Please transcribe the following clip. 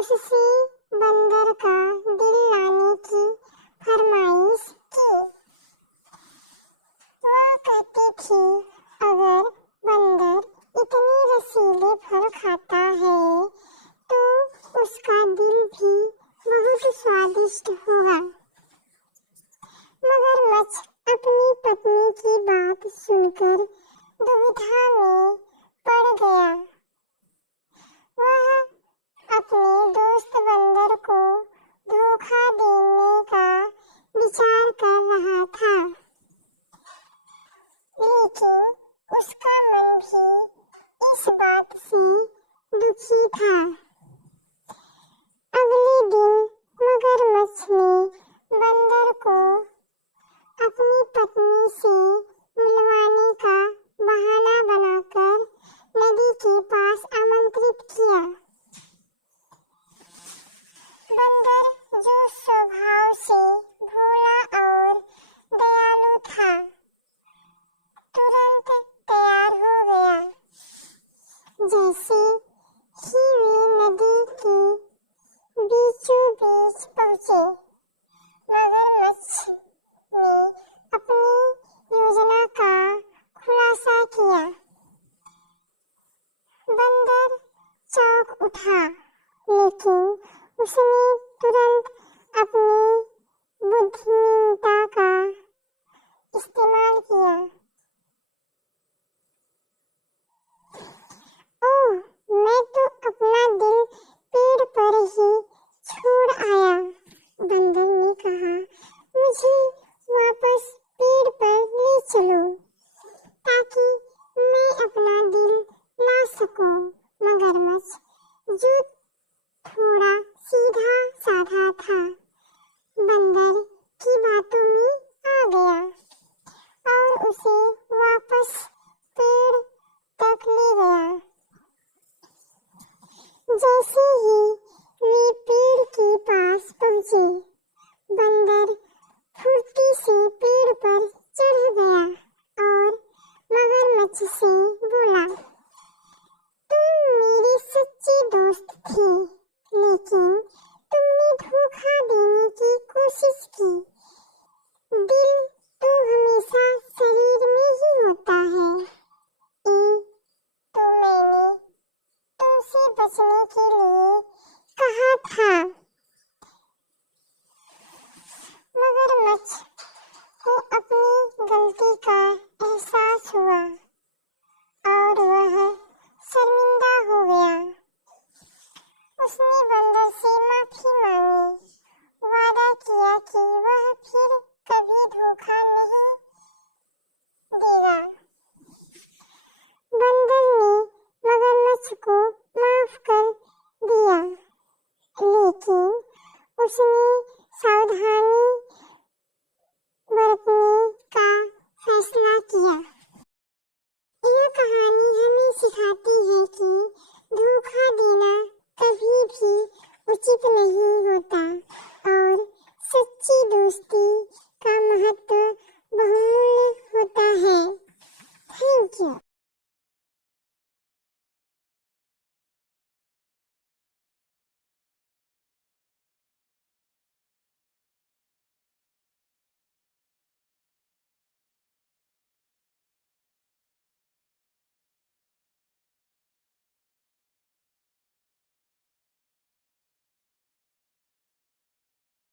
उससे बंदर का दिल लाने की फरमाइश की। वह कहती थी, अगर बंदर इतने रसीले फल खाता है तो उसका दिल भी बहुत स्वादिष्ट होगा। मगरमच्छ अपनी पत्नी की बात सुनकर दुविधा में पड़ गया। वह अपने दोस्त बंदर को धोखा देने का विचार कर रहा था, लेकिन उसका मन भी इस बात से दुखी था। अगले दिन मगरमच्छ ने बंदर को अपनी पत्नी से मिलवाने का बहाना बनाकर नदी के पास आमंत्रित किया। बंदर, जो स्वभाव से भोला और दयालु था, तुरंत तैयार हो गया। जैसे ही वे नदी के बीचों बीच पहुंचे, मगरमच्छ ने अपनी योजना का खुलासा किया। बंदर चौंक उठा, लेकिन उसने तुरंत अपनी बुद्धिमत्ता का इस्तेमाल किया। ओह, मैं तो अपना दिल पेड़ पर ही छोड़ आया, बंदर ने कहा। मुझे वापस पेड़ पर ले चलो ताकि मैं अपना दिल ला सकूं। मगरमच्छ, जो थोड़ा सीधा साधा था, बंदर की बातों में आ गया और उसे वापस पेड़ तक ले गया। जैसे ही वे पेड़ के पास पहुंचे, बंदर फुर्ती से पेड़ पर चढ़ गया और मगरमच्छ से बोला, तुम मेरे सच्चे दोस्त थे, लेकिन तुमने धोखा देने की कोशिश की। दिल तो हमेशा शरीर में ही होता है। तो मैंने तुमसे बचने के लिए कहा था। मगरमच्छ को अपनी गलती का एहसास हुआ और वह शर्मिंदा हो गया। उसने बंदर से माफी मांगी, वादा किया कि वह फिर कभी धोखा नहीं देगा। बंदर ने मगरमच्छ को माफ कर दिया, लेकिन उसने सावधानी बरतने का फैसला किया। यह कहानी हमें सिखाती है कि धोखा देना कभी भी उचित